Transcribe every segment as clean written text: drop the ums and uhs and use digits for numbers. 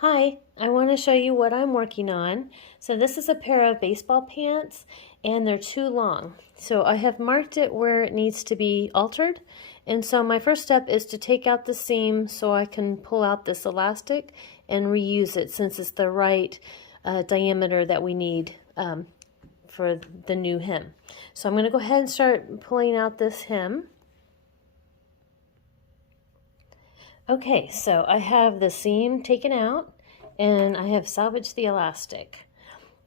Hi, I want to show you what I'm working on. So this is a pair of baseball pants and they're too long. So I have marked it where it needs to be altered. And so my first step is to take out the seam so I can pull out this elastic and reuse it since it's the right diameter that we need for the new hem. So I'm going to go ahead and start pulling out this hem. Okay, so I have the seam taken out and I have salvaged the elastic.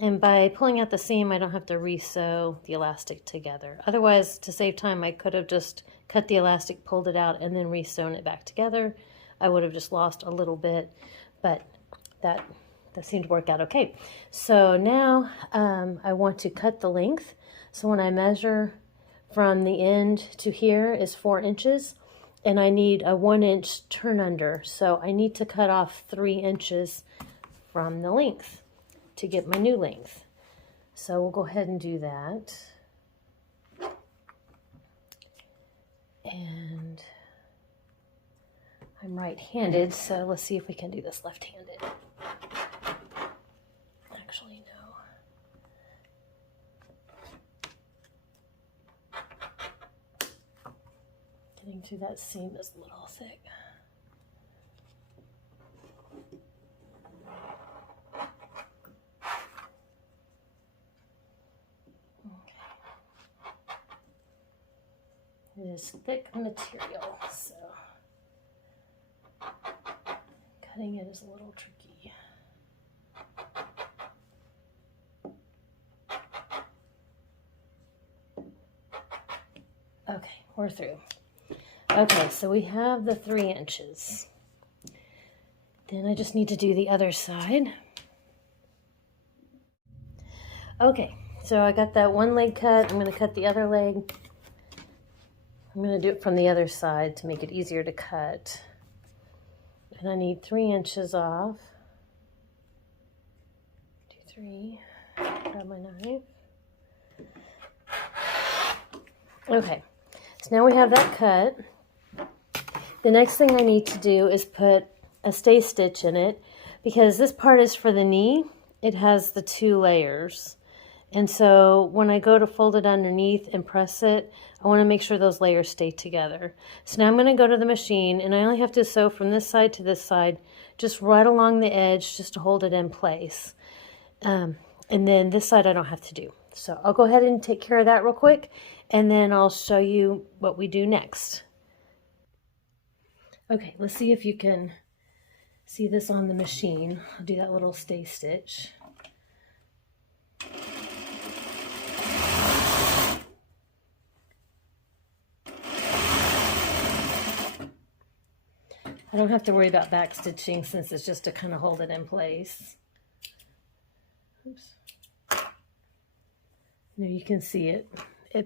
And by pulling out the seam, I don't have to re-sew the elastic together. Otherwise, to save time, I could have just cut the elastic, pulled it out, and then re-sewn it back together. I would have just lost a little bit, but that seemed to work out okay. So now I want to cut the length. So when I measure from the end to here is 4 inches. And I need a 1-inch turn under. So I need to cut off 3 inches from the length to get my new length. So we'll go ahead and do that. And I'm right-handed, so let's see if we can do this left-handed. Actually, no. Getting through that seam is a little thick. Okay. It is thick material, so cutting it is a little tricky. Okay, we're through. Okay, so we have the 3 inches. Then I just need to do the other side. Okay, so I got that one leg cut. I'm going to cut the other leg. I'm going to do it from the other side to make it easier to cut. And I need 3 inches off. 2, 3. Grab my knife. Okay, so now we have that cut. The next thing I need to do is put a stay stitch in it because this part is for the knee. It has the 2 layers. And so when I go to fold it underneath and press it, I want to make sure those layers stay together. So now I'm going to go to the machine and I only have to sew from this side to this side, just right along the edge just to hold it in place. And then this side I don't have to do. So I'll go ahead and take care of that real quick and then I'll show you what we do next. Okay, let's see if you can see this on the machine. I'll do that little stay stitch. I don't have to worry about back stitching since it's just to kind of hold it in place. Oops. Now you can see it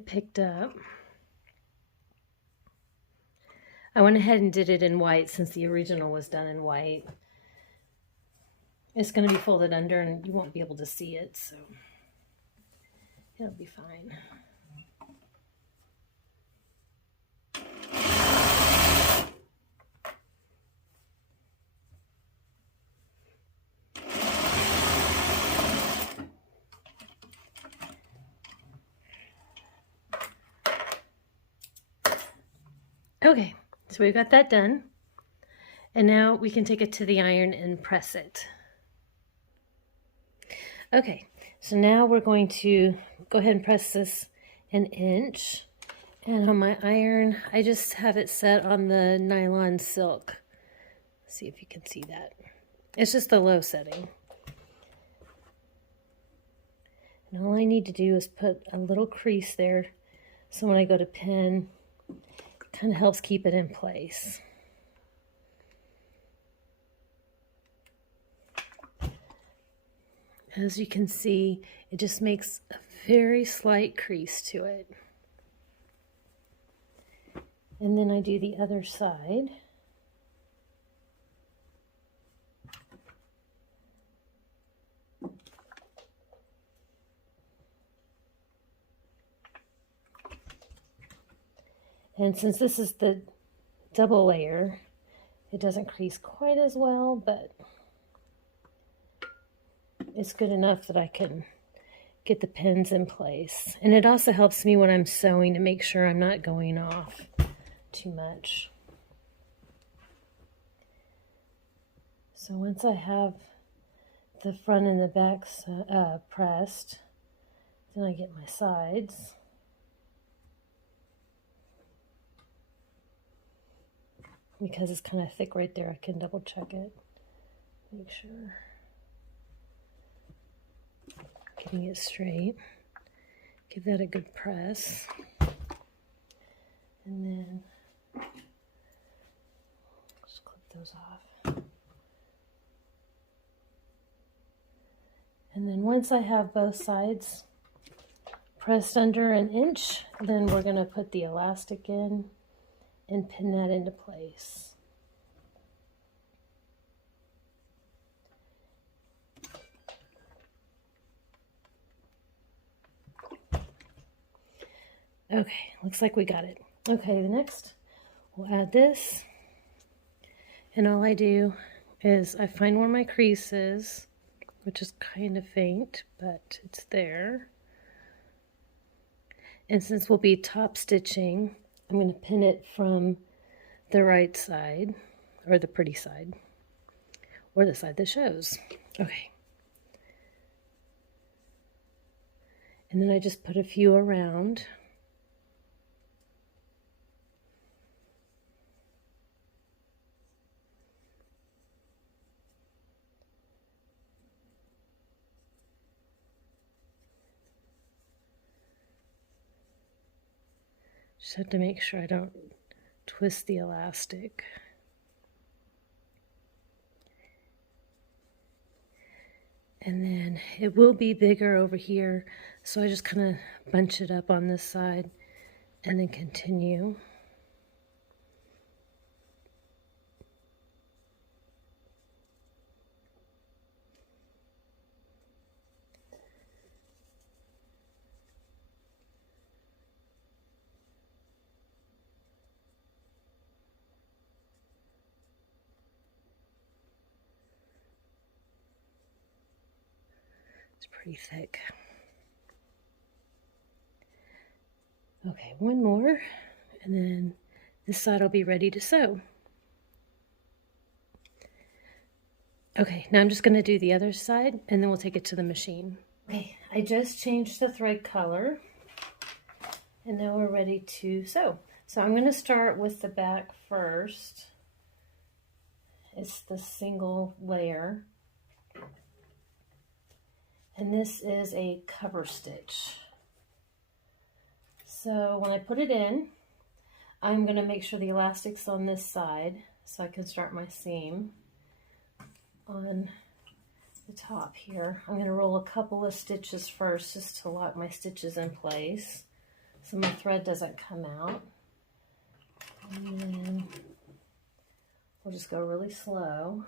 picked up. I went ahead and did it in white since the original was done in white. It's going to be folded under and you won't be able to see it, so it'll be fine. Okay, so we've got that done. And now we can take it to the iron and press it. Okay, so now we're going to go ahead and press this 1 inch. And on my iron, I just have it set on the nylon silk. Let's see if you can see that. It's just the low setting. And all I need to do is put a little crease there so when I go to pin, it kind of helps keep it in place. As you can see, it just makes a very slight crease to it. And then I do the other side. And since this is the double layer, it doesn't crease quite as well, but it's good enough that I can get the pins in place. And it also helps me when I'm sewing to make sure I'm not going off too much. So once I have the front and the back pressed, then I get my sides. Because it's kind of thick right there, I can double check it. Make sure. Getting it straight. Give that a good press. And then just clip those off. And then once I have both sides pressed under an inch, then we're going to put the elastic in and pin that into place. Okay, looks like we got it. Okay, the next, we'll add this. And all I do is I find where my crease is, which is kind of faint, but it's there. And since we'll be top stitching, I'm going to pin it from the right side, or the pretty side, or the side that shows. Okay. And then I just put a few around. Just have to make sure I don't twist the elastic. And then it will be bigger over here, so I just kind of bunch it up on this side and then continue. Pretty thick. Okay, one more, and then this side will be ready to sew. Okay, now I'm just going to do the other side, and then we'll take it to the machine. Okay, I just changed the thread color, and now we're ready to sew. So I'm going to start with the back first. It's the single layer. And this is a cover stitch. So when I put it in, I'm going to make sure the elastic's on this side so I can start my seam on the top here. I'm going to roll a couple of stitches first just to lock my stitches in place so my thread doesn't come out. And then we'll just go really slow,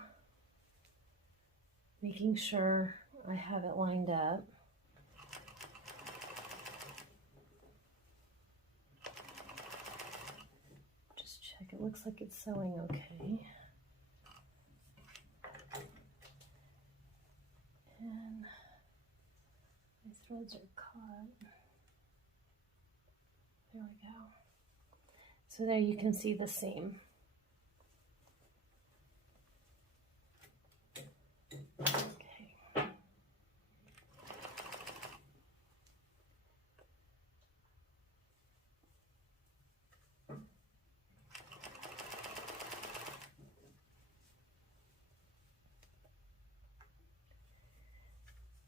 making sure I have it lined up. Just check, it looks like it's sewing okay. And my threads are caught. There we go. So there you can see the seam.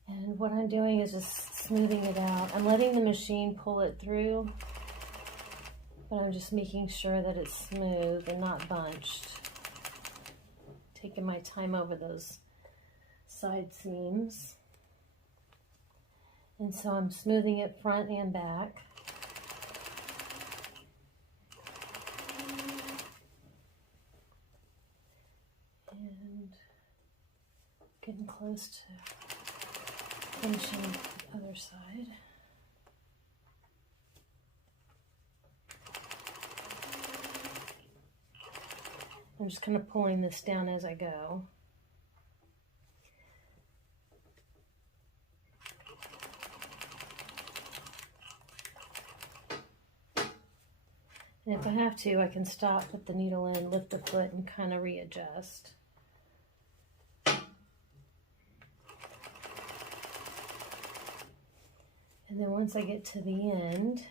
And what I'm doing is just smoothing it out. I'm letting the machine pull it through, but I'm just making sure that it's smooth and not bunched. Taking my time over those side seams. And so I'm smoothing it front and back. And getting close to finishing the other side. I'm just kind of pulling this down as I go. And if I have to, I can stop, put the needle in, lift the foot, and kind of readjust. And then once I get to the end,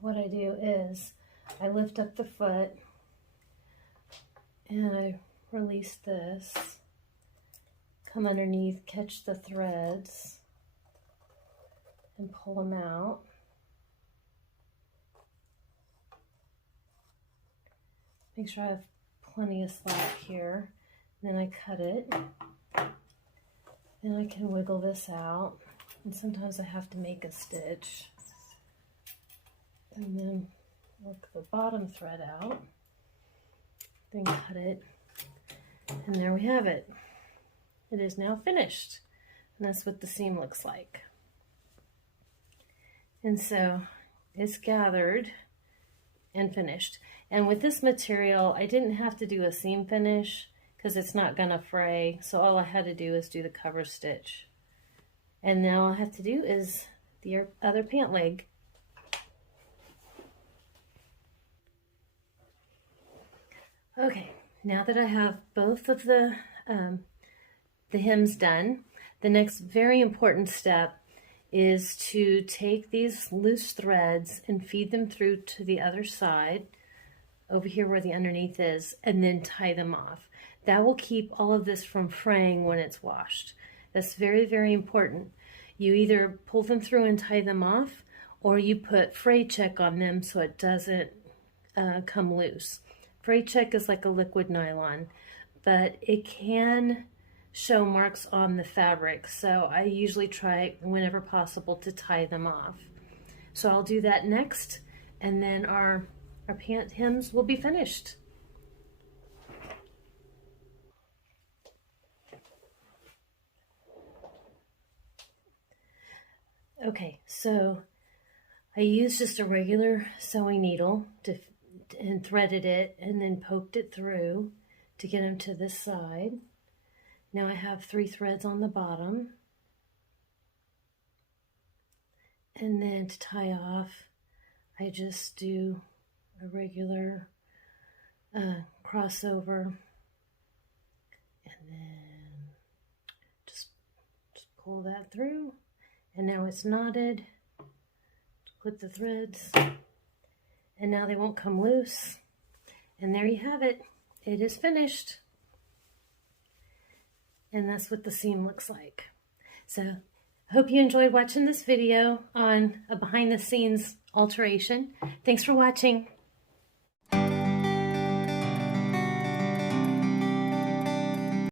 what I do is I lift up the foot and I release this, come underneath, catch the threads, and pull them out. Make sure I have plenty of slack here. Then I cut it. Then I can wiggle this out. And sometimes I have to make a stitch. And then work the bottom thread out. Then cut it. And there we have it. It is now finished. And that's what the seam looks like. And so it's gathered and finished. And with this material, I didn't have to do a seam finish because it's not gonna fray. So all I had to do is do the cover stitch. And now all I have to do is the other pant leg. Okay, now that I have both of the hems done, the next very important step is to take these loose threads and feed them through to the other side, over here where the underneath is, and then tie them off. That will keep all of this from fraying when it's washed. That's very, very important. You either pull them through and tie them off, or you put fray check on them so it doesn't come loose. Fray check is like a liquid nylon, but it can show marks on the fabric, so I usually try whenever possible to tie them off. So I'll do that next, and then our pant hems will be finished. Okay, so I used just a regular sewing needle and threaded it and then poked it through to get them to this side. Now I have 3 threads on the bottom. And then to tie off, I just do a regular crossover, and then just pull that through. And now it's knotted. Clip the threads, and now they won't come loose. And there you have it. It is finished. And that's what the seam looks like. So I hope you enjoyed watching this video on a behind the scenes alteration. Thanks for watching.